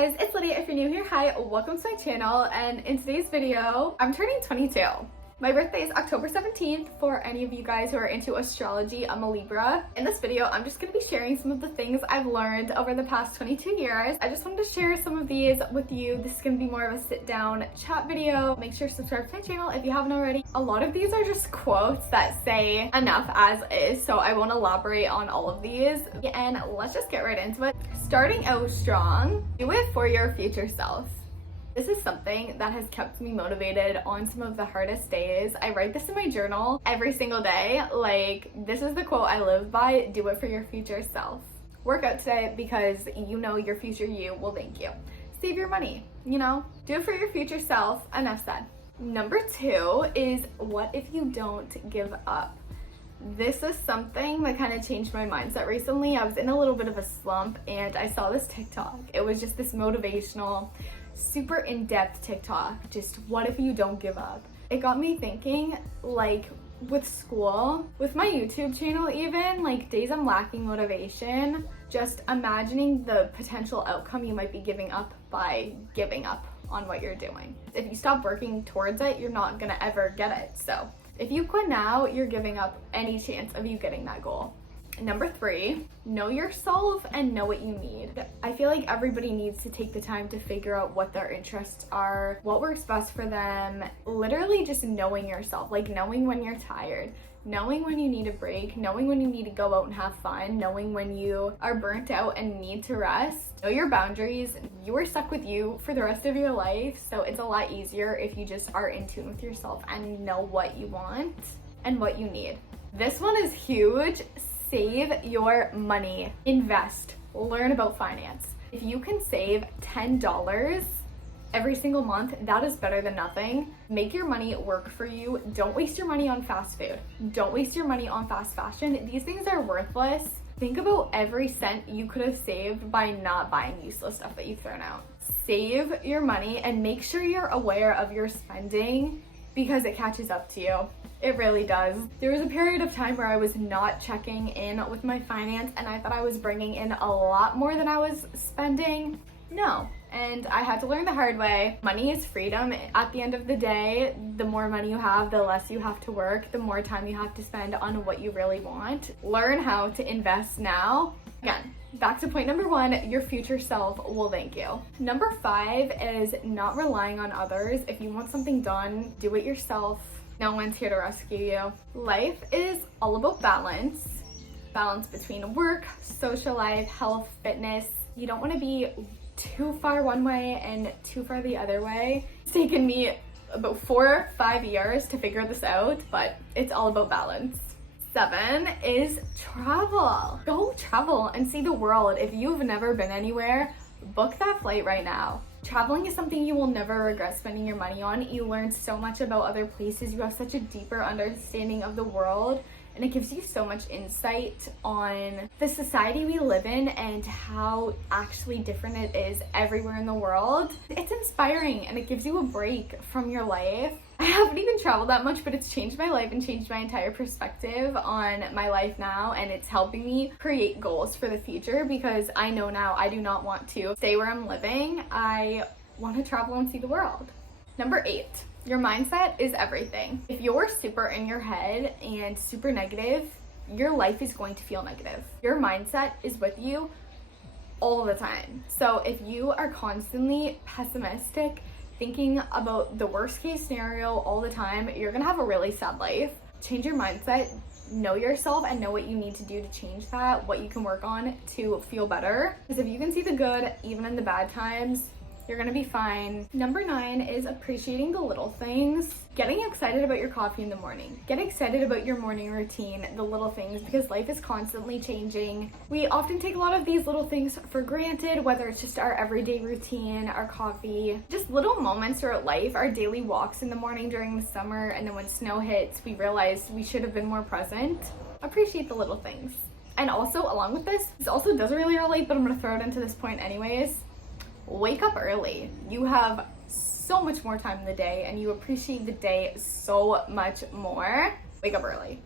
guys, it's Lydia. If you're new here, hi, welcome to my channel, and in today's video, I'm turning 22. My birthday is October 17th. For any of you guys who are into astrology, I'm a Libra. In this video, I'm just going to be sharing some of the things I've learned over the past 22 years. I just wanted to share some of these with you. This is going to be more of a sit-down chat video. Make sure to subscribe to my channel if you haven't already. A lot of these are just quotes that say enough as is, so I won't elaborate on all of these. And let's just get right into it. Starting out strong, do it for your future self. This is something that has kept me motivated on some of the hardest days. I write this in my journal every single day. Like, this is the quote I live by: do it for your future self. Work out today because you know your future you will thank you. Save your money, do it for your future self. Enough said. Number 2 is, what if you don't give up? This is something that kind of changed my mindset recently. I was in a little bit of a slump and I saw this TikTok. It was just this motivational, super in-depth TikTok. Just, what if you don't give up? It got me thinking, like, with school, with my YouTube channel even, like, days I'm lacking motivation, just imagining the potential outcome you might be giving up by giving up on what you're doing. If you stop working towards it, you're not gonna ever get it. So if you quit now, you're giving up any chance of you getting that goal. Number 3, know yourself and know what you need. I feel like everybody needs to take the time to figure out what their interests are, what works best for them. Literally just knowing yourself, like knowing when you're tired, knowing when you need a break, knowing when you need to go out and have fun, knowing when you are burnt out and need to rest. Know your boundaries. You are stuck with you for the rest of your life, so it's a lot easier if you just are in tune with yourself and know what you want and what you need. This one is huge. Save your money. Invest. Learn about finance. If you can save $10 every single month, that is better than nothing. Make your money work for you. Don't waste your money on fast food. Don't waste your money on fast fashion. These things are worthless. Think about every cent you could have saved by not buying useless stuff that you've thrown out. Save your money and make sure you're aware of your spending, because it catches up to you. It really does. There was a period of time where I was not checking in with my finance and I thought I was bringing in a lot more than I was spending. No. And I had to learn the hard way. Money is freedom. At the end of the day, the more money you have, the less you have to work, the more time you have to spend on what you really want. Learn how to invest now. Again, back to point number 1, your future self will thank you. Number 5 is not relying on others. If you want something done, do it yourself. No one's here to rescue you. Life is all about balance. Balance between work, social life, health, fitness. You don't want to be too far one way and too far the other way. It's taken me about 4 or 5 years to figure this out, but it's all about balance. 7 is travel. Go travel and see the world. If you've never been anywhere, book that flight right now. Traveling is something you will never regret spending your money on. You learn so much about other places. You have such a deeper understanding of the world, and it gives you so much insight on the society we live in and how actually different it is everywhere in the world. It's inspiring and it gives you a break from your life. I haven't even traveled that much, but it's changed my life and changed my entire perspective on my life now, and it's helping me create goals for the future because I know now I do not want to stay where I'm living. I want to travel and see the world. Number 8, your mindset is everything. If you're super in your head and super negative, your life is going to feel negative. Your mindset is with you all the time. So if you are constantly pessimistic, thinking about the worst case scenario all the time, you're gonna have a really sad life. Change your mindset, know yourself, and know what you need to do to change that, what you can work on to feel better. Because if you can see the good, even in the bad times, you're gonna be fine. Number 9 is appreciating the little things. Getting excited about your coffee in the morning. Get excited about your morning routine, the little things, because life is constantly changing. We often take a lot of these little things for granted, whether it's just our everyday routine, our coffee, just little moments throughout life, our daily walks in the morning during the summer, and then when snow hits, we realize we should have been more present. Appreciate the little things. And also, along with this also doesn't really relate, but I'm gonna throw it into this point anyways. Wake up early. You have so much more time in the day and you appreciate the day so much more. Wake up early.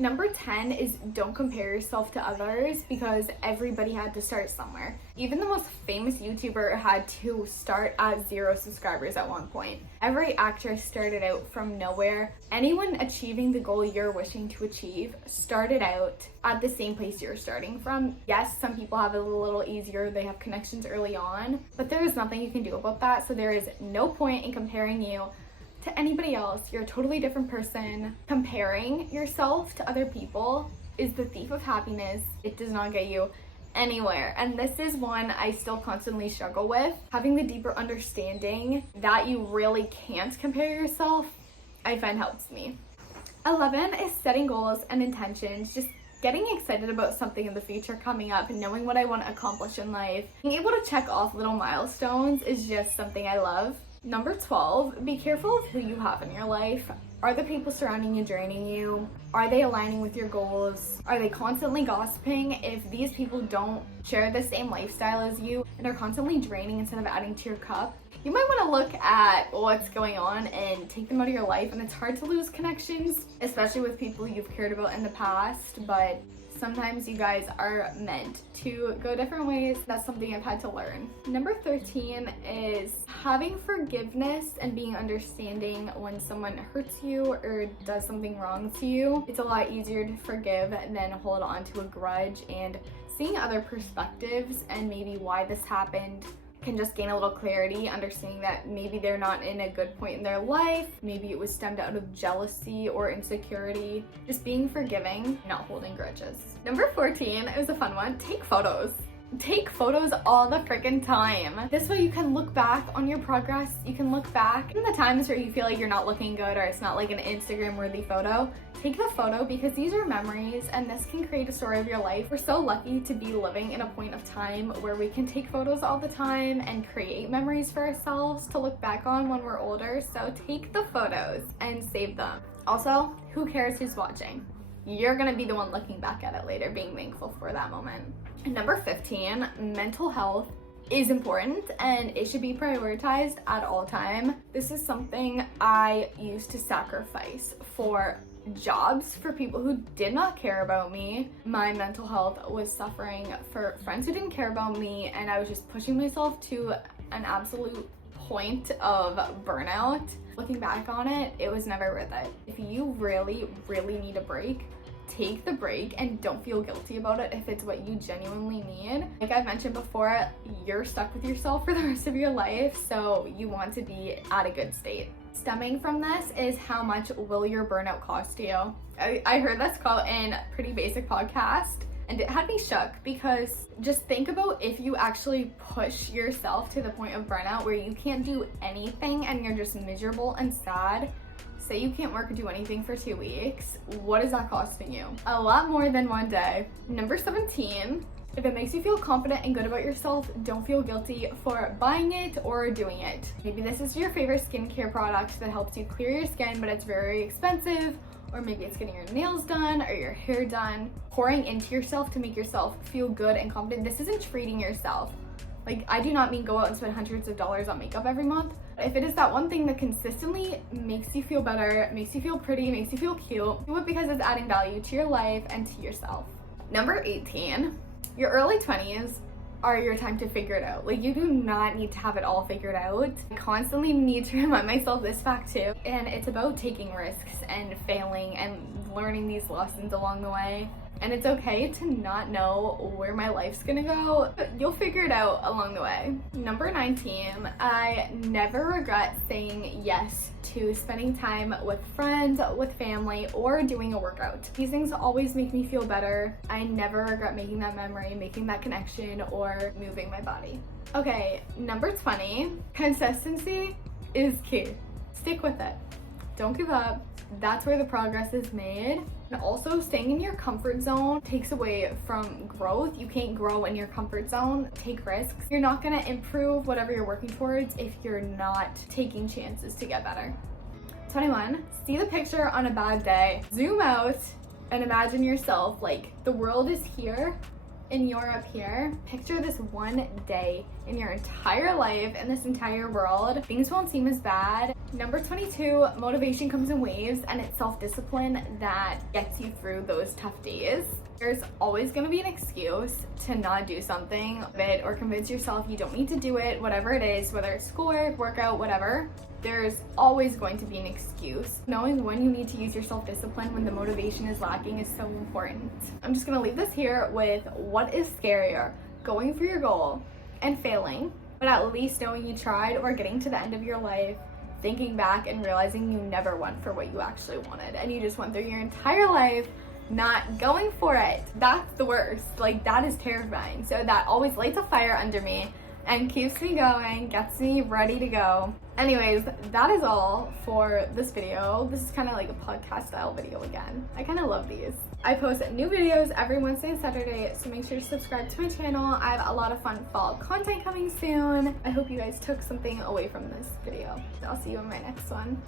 Number 10 is don't compare yourself to others because everybody had to start somewhere. Even the most famous YouTuber had to start at 0 subscribers at one point. Every actor started out from nowhere. Anyone achieving the goal you're wishing to achieve started out at the same place you're starting from. Yes, some people have it a little easier, they have connections early on, but there is nothing you can do about that. So there is no point in comparing you to anybody else. You're a totally different person. Comparing yourself to other people is the thief of happiness. It does not get you anywhere. And this is one I still constantly struggle with. Having the deeper understanding that you really can't compare yourself, I find helps me. 11 is setting goals and intentions. Just getting excited about something in the future coming up and knowing what I want to accomplish in life. Being able to check off little milestones is just something I love. Number 12, be careful of who you have in your life. Are the people surrounding you draining you? Are they aligning with your goals? Are they constantly gossiping? If these people don't share the same lifestyle as you and are constantly draining instead of adding to your cup, you might want to look at what's going on and take them out of your life. And it's hard to lose connections, especially with people you've cared about in the past, but sometimes you guys are meant to go different ways. That's something I've had to learn. Number 13 is having forgiveness and being understanding when someone hurts you or does something wrong to you. It's a lot easier to forgive than hold on to a grudge, and seeing other perspectives and maybe why this happened can just gain a little clarity, understanding that maybe they're not in a good point in their life, maybe it was stemmed out of jealousy or insecurity. Just being forgiving, not holding grudges. Number 14 is a fun one. Take photos. Take photos all the freaking time. This way you can look back on your progress. You can look back in the times where you feel like you're not looking good or it's not like an Instagram worthy photo. Take the photo because these are memories and this can create a story of your life. We're so lucky to be living in a point of time where we can take photos all the time and create memories for ourselves to look back on when we're older. So take the photos and save them. Also, who cares who's watching? You're gonna be the one looking back at it later, being thankful for that moment. And number 15, mental health is important and it should be prioritized at all time. This is something I used to sacrifice for jobs, for people who did not care about me. My mental health was suffering for friends who didn't care about me, and I was just pushing myself to an absolute point of burnout. Looking back on it, it was never worth it. If you really need a break, take the break and don't feel guilty about it if it's what you genuinely need. Like I've mentioned before, you're stuck with yourself for the rest of your life, so you want to be at a good state. Stemming from this is how much will your burnout cost you? I heard this quote in a pretty basic podcast and it had me shook, because just think about if you actually push yourself to the point of burnout where you can't do anything and you're just miserable and sad. Say you can't work or do anything for 2 weeks, what is that costing you? A lot more than one day. Number 17, if it makes you feel confident and good about yourself, don't feel guilty for buying it or doing it. Maybe this is your favorite skincare product that helps you clear your skin, but it's very expensive, or maybe it's getting your nails done or your hair done. Pouring into yourself to make yourself feel good and confident. This isn't treating yourself. Like, I do not mean go out and spend hundreds of dollars on makeup every month. If it is that one thing that consistently makes you feel better, makes you feel pretty, makes you feel cute, do it because it's adding value to your life and to yourself. Number 18, your early 20s are your time to figure it out. Like, you do not need to have it all figured out. I constantly need to remind myself this fact too. And it's about taking risks and failing and learning these lessons along the way. And it's okay to not know where my life's gonna go, but you'll figure it out along the way. Number 19, I never regret saying yes to spending time with friends, with family, or doing a workout. These things always make me feel better. I never regret making that memory, making that connection, or moving my body. Okay, number 20, consistency is key. Stick with it. Don't give up. That's where the progress is made. And also, staying in your comfort zone takes away from growth. You can't grow in your comfort zone. Take risks. You're not gonna improve whatever you're working towards if you're not taking chances to get better. 21, see the picture on a bad day. Zoom out and imagine yourself like the world is here in Europe here, picture this one day in your entire life, in this entire world. Things won't seem as bad. Number 22, motivation comes in waves, and it's self-discipline that gets you through those tough days. There's always going to be an excuse to not do something, or convince yourself you don't need to do it, whatever it is, whether it's schoolwork, workout, whatever. There's always going to be an excuse. Knowing when you need to use your self-discipline when the motivation is lacking is so important. I'm just gonna leave this here with what is scarier, going for your goal and failing, but at least knowing you tried, or getting to the end of your life, thinking back and realizing you never went for what you actually wanted and you just went through your entire life not going for it. That's the worst. Like, that is terrifying. So that always lights a fire under me and keeps me going, gets me ready to go. Anyways, that is all for this video. This is kind of like a podcast style video again. I kind of love these. I post new videos every Wednesday and Saturday, so make sure to subscribe to my channel. I have a lot of fun fall content coming soon. I hope you guys took something away from this video. I'll see you in my next one.